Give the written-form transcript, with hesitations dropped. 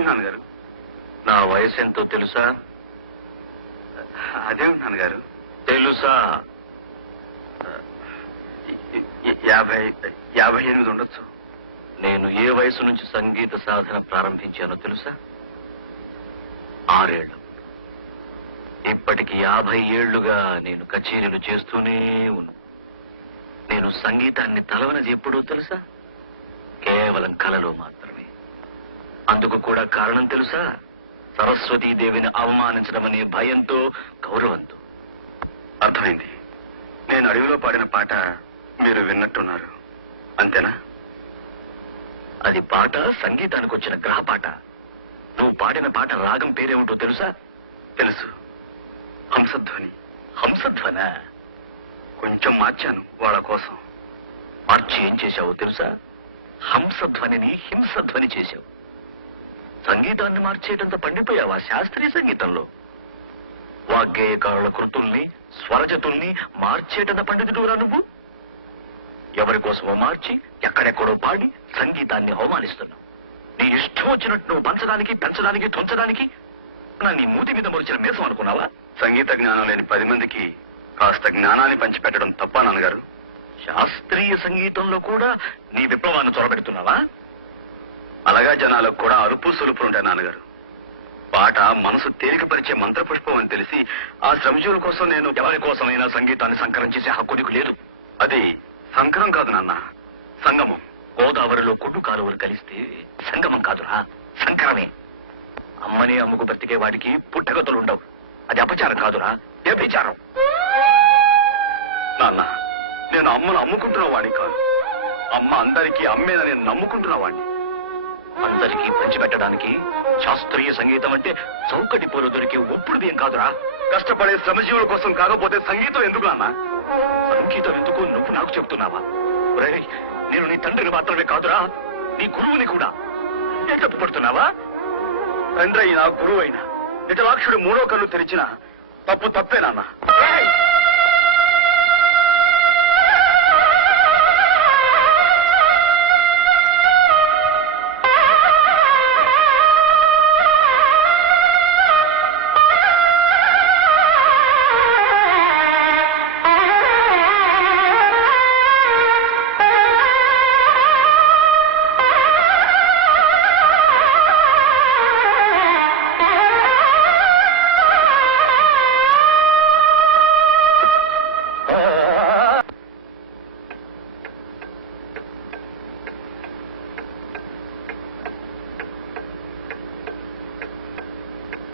ఏమి నాన్నగారు? నా వయసు ఎంతో తెలుసా? అదేమిటి నాన్నగారు? తెలుసా? 58 ఉండొచ్చు. నేను ఏ వయసు నుంచి సంగీత సాధన ప్రారంభించానో తెలుసా? 6 ఏళ్ళు. ఇప్పటికి 50 ఏళ్లుగా నేను కచేరీలు చేస్తూనే ఉన్నా. నేను సంగీతాన్ని తలవనది ఎప్పుడో తెలుసా? కేవలం కలలో మాత్రమే. అందుకు కూడా కారణం తెలుసా? సరస్వతీదేవిని అవమానించడం అనే భయంతో, గౌరవంతో. అర్థమైంది. నేను అడవిలో పాడిన పాట మీరు విన్నట్టున్నారు, అంతేనా? అది పాట సంగీతానికి వచ్చిన గ్రహపాట. నువ్వు పాడిన పాట రాగం పేరేమిటో తెలుసా? తెలుసు, హంసధ్వని. హంసధ్వన? కొంచెం మార్చాను వాళ్ళ కోసం. మార్చి ఏం చేశావో తెలుసా? హంసధ్వనిని హింసధ్వని చేశావు. సంగీతాన్ని మార్చేటంత పండిపోయావా శాస్త్రీయ సంగీతంలో? వాగ్గేయకారుల కృతుల్ని, స్వరజతుల్ని మార్చేటంత పండితుడురా నువ్వు. ఎవరి కోసమో మార్చి ఎక్కడెక్కడో పాడి సంగీతాన్ని అవమానిస్తున్నావు. నీ ఇష్టం వచ్చినట్టు నువ్వు పంచడానికి, పెంచడానికి, తుంచడానికి నా నీ మూతి మీద మొలిచిన మేసం అనుకున్నావా? సంగీత జ్ఞానం లేని 10 మందికి కాస్త జ్ఞానాన్ని పంచిపెట్టడం తప్ప నాన్నగారు? శాస్త్రీయ సంగీతంలో కూడా నీ విప్లవాన్ని చొరబెడుతున్నావా? అలాగా జనాలకు కూడా అరుపు సులుపు ఉంటాయి నాన్నగారు. పాట మనసు తేలికపరిచే మంత్రపుష్పం అని తెలిసి ఆ శ్రమజీవుల కోసం నేను ఎవరి కోసమైనా సంగీతాన్ని సంకరం చేసే హక్కు నీకు లేదు. అది సంకరం కాదు నాన్న, సంగమం. గోదావరిలో కొట్టు కాలువలు కలిస్తే సంగమం కాదురా, సంకరమే. అమ్మని అమ్ముకు బ్రతికే వాడికి పుట్టగతులుండవు. అది అపచారం కాదురా, వ్యభిచారం. నాన్న, నేను అమ్మను అమ్ముకుంటున్న వాడిని కాదు. అమ్మ అందరికీ అమ్మేన నేను నమ్ముకుంటున్న వాడిని. అందరికీ పంచిపెట్టడానికి శాస్త్రీయ సంగీతం అంటే చౌకటి పూలు దొరికే ఉప్పుడు బియ్యం కాదురా. కష్టపడే శ్రమజీవుల కోసం కాకపోతే సంగీతం ఎందుకు నాన్న? సంగీతం ఎందుకు నువ్వు నాకు చెప్తున్నావా? ఒరేయ్, నేను నీ తండ్రిని మాత్రమే కాదురా, నీ గురువుని కూడా. ఏ తప్పు పడుతున్నావా? తండ్రి అయినా గురువు అయినా నిజలాక్షుడు 3వ కన్ను తెరిచిన తప్పు తప్పే నాన్న.